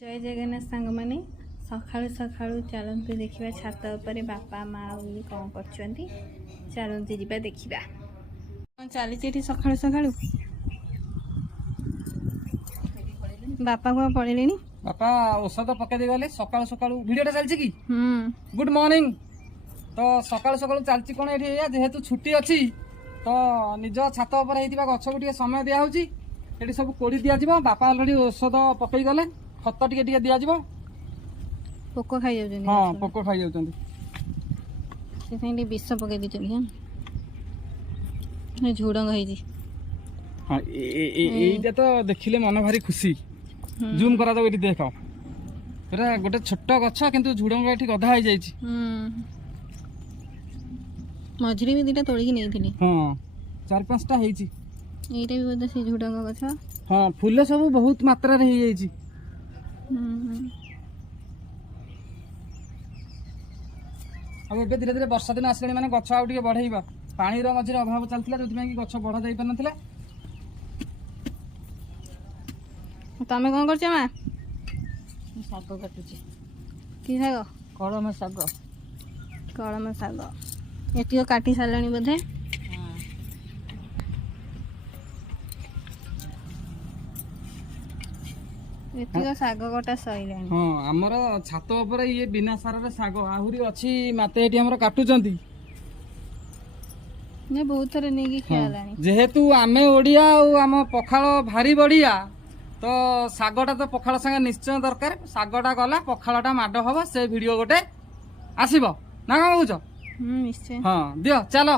जय जगन्नाथ सांग मैंने सकाळु सकाळु चलते देखा छात पर बापा माँ कौन कर चलते जा देखा चली सकाळु सकाळु बापा को पड़े बापा औषध पकई गले सकाल सकाल भिडियो चलती कि गुड मॉर्निंग तो सकाल सकाल चलती कौन ये जेहेतु छुट्टी अच्छी तो निज छात पर गछ को समय दिया सब कोड़ी दिया बापा अलरेडी औषध पकई गले खत टे दि जाव पोक खाई हाँ पोक खाई जाऊँ विष पकई दी झुड़ंग हाँ ये तो देखिले मन भारी खुशी जूम करा दो देख पूरा गोटे छोट गछ किंतु झुड़ंग ये गधा हो जाए मझे भी दीटा तोड़िकी नहीं हाँ 4-5टा यहीटा भी बोधे से झुड़ंग गछ हाँ फूल सब बहुत मात्रा रे हो जाए अब ए धीरे धीरे वर्षा दिन आसला मैंने गछ आउ बढ़ेगा पानी मझे अभाव चलता जो गछ बढ़ा जा पार ना तमें कौन कर माँ शाग काटुची कि शाग कलम शाग कलम शाग ये काटी सारे बोधे ये शाग कटा सैला हाँ आमर छात उपर ये बिना सार शाग आहरी अच्छी मते ये आमर काटुचंती बहुत थर नहीं खेला जेहेतु आमे ओडिया आम पखाल भारी बढ़िया तो शागटा तो पखाल संगे निश्चय दरकार शागटा गला पखालटा माड हम से वीडियो गोटे आसब ना कौन कौच निश्चय हाँ दियो चलो।